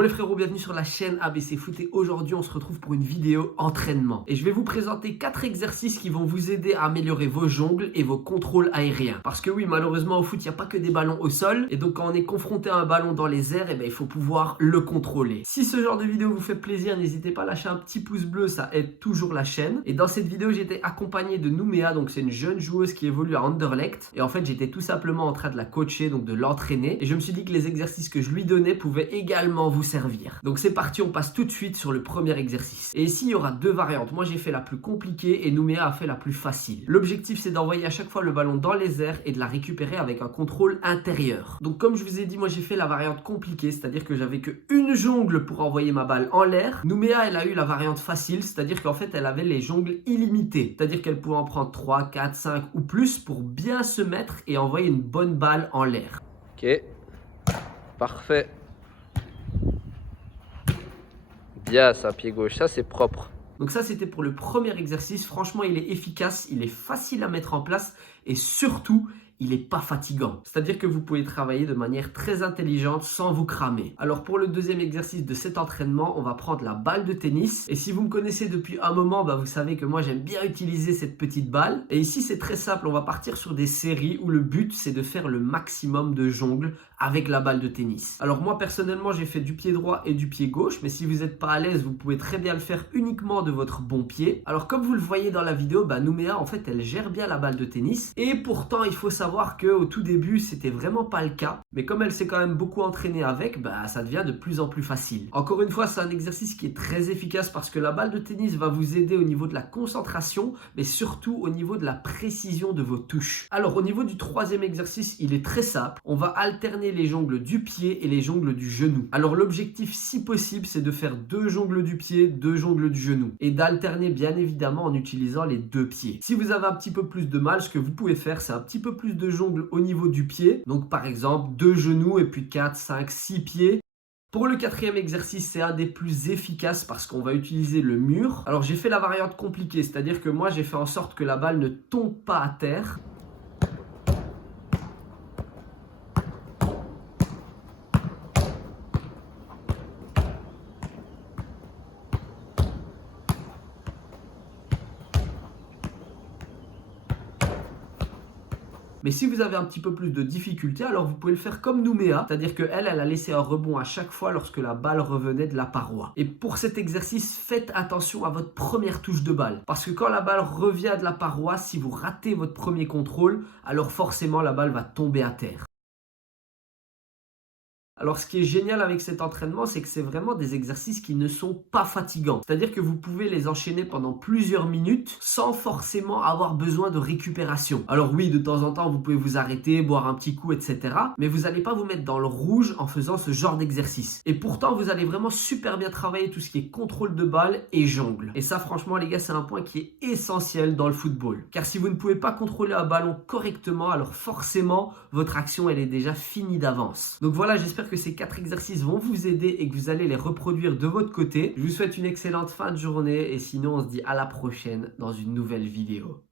Bon les frérots, bienvenue sur la chaîne ABC Foot et aujourd'hui on se retrouve pour une vidéo entraînement. Et je vais vous présenter 4 exercices qui vont vous aider à améliorer vos jongles et vos contrôles aériens. Parce que oui, malheureusement au foot, il n'y a pas que des ballons au sol. Et donc quand on est confronté à un ballon dans les airs, il faut pouvoir le contrôler. Si ce genre de vidéo vous fait plaisir, n'hésitez pas à lâcher un petit pouce bleu, ça aide toujours la chaîne. Et dans cette vidéo, j'étais accompagné de Nouméa, donc c'est une jeune joueuse qui évolue à Anderlecht. Et en fait, j'étais tout simplement en train de la coacher, donc de l'entraîner. Et je me suis dit que les exercices que je lui donnais pouvaient également vous servir. Donc c'est parti, on passe tout de suite sur le premier exercice. Et ici, il y aura deux variantes. Moi, j'ai fait la plus compliquée et Nouméa a fait la plus facile. L'objectif, c'est d'envoyer à chaque fois le ballon dans les airs et de la récupérer avec un contrôle intérieur. Donc comme je vous ai dit, moi j'ai fait la variante compliquée, c'est-à-dire que j'avais qu'une jongle pour envoyer ma balle en l'air. Nouméa, elle a eu la variante facile, c'est-à-dire qu'en fait, elle avait les jongles illimitées. C'est-à-dire qu'elle pouvait en prendre 3, 4, 5 ou plus pour bien se mettre et envoyer une bonne balle en l'air. Ok, parfait. Bien, ça, pied gauche, ça c'est propre. Donc ça, c'était pour le premier exercice. Franchement, il est efficace, il est facile à mettre en place et surtout, il n'est pas fatigant. C'est-à-dire que vous pouvez travailler de manière très intelligente sans vous cramer. Alors pour le deuxième exercice de cet entraînement, on va prendre la balle de tennis. Et si vous me connaissez depuis un moment, vous savez que moi j'aime bien utiliser cette petite balle. Et ici c'est très simple, on va partir sur des séries où le but c'est de faire le maximum de jongles avec la balle de tennis. Alors moi personnellement j'ai fait du pied droit et du pied gauche, mais si vous n'êtes pas à l'aise, vous pouvez très bien le faire uniquement de votre bon pied. Alors comme vous le voyez dans la vidéo, Nouméa en fait elle gère bien la balle de tennis. Et pourtant il faut savoir qu'au tout début c'était vraiment pas le cas, mais comme elle s'est quand même beaucoup entraînée avec, ça devient de plus en plus facile. Encore une fois, c'est un exercice qui est très efficace parce que la balle de tennis va vous aider au niveau de la concentration, mais surtout au niveau de la précision de vos touches. Alors au niveau du troisième exercice, il est très simple, on va alterner les jongles du pied et les jongles du genou. Alors l'objectif, si possible, c'est de faire 2 jongles du pied, 2 jongles du genou, et d'alterner bien évidemment en utilisant les 2 pieds. Si vous avez un petit peu plus de mal, ce que vous pouvez faire, c'est un petit peu plus de jongles au niveau du pied, donc par exemple 2 genoux et puis 4, 5, 6 pieds. Pour le quatrième exercice, c'est un des plus efficaces parce qu'on va utiliser le mur. Alors j'ai fait la variante compliquée, c'est-à-dire que moi j'ai fait en sorte que la balle ne tombe pas à terre. Mais si vous avez un petit peu plus de difficulté, alors vous pouvez le faire comme Nouméa, c'est-à-dire qu'elle a laissé un rebond à chaque fois lorsque la balle revenait de la paroi. Et pour cet exercice, faites attention à votre première touche de balle. Parce que quand la balle revient de la paroi, si vous ratez votre premier contrôle, alors forcément la balle va tomber à terre. Alors ce qui est génial avec cet entraînement, c'est que c'est vraiment des exercices qui ne sont pas fatigants. C'est-à-dire que vous pouvez les enchaîner pendant plusieurs minutes sans forcément avoir besoin de récupération. Alors oui, de temps en temps, vous pouvez vous arrêter, boire un petit coup, etc. Mais vous n'allez pas vous mettre dans le rouge en faisant ce genre d'exercice. Et pourtant, vous allez vraiment super bien travailler tout ce qui est contrôle de balle et jongle. Et ça, franchement, les gars, c'est un point qui est essentiel dans le football. Car si vous ne pouvez pas contrôler un ballon correctement, alors forcément, votre action, elle est déjà finie d'avance. Donc voilà, j'espère que ces 4 exercices vont vous aider et que vous allez les reproduire de votre côté. Je vous souhaite une excellente fin de journée et sinon on se dit à la prochaine dans une nouvelle vidéo.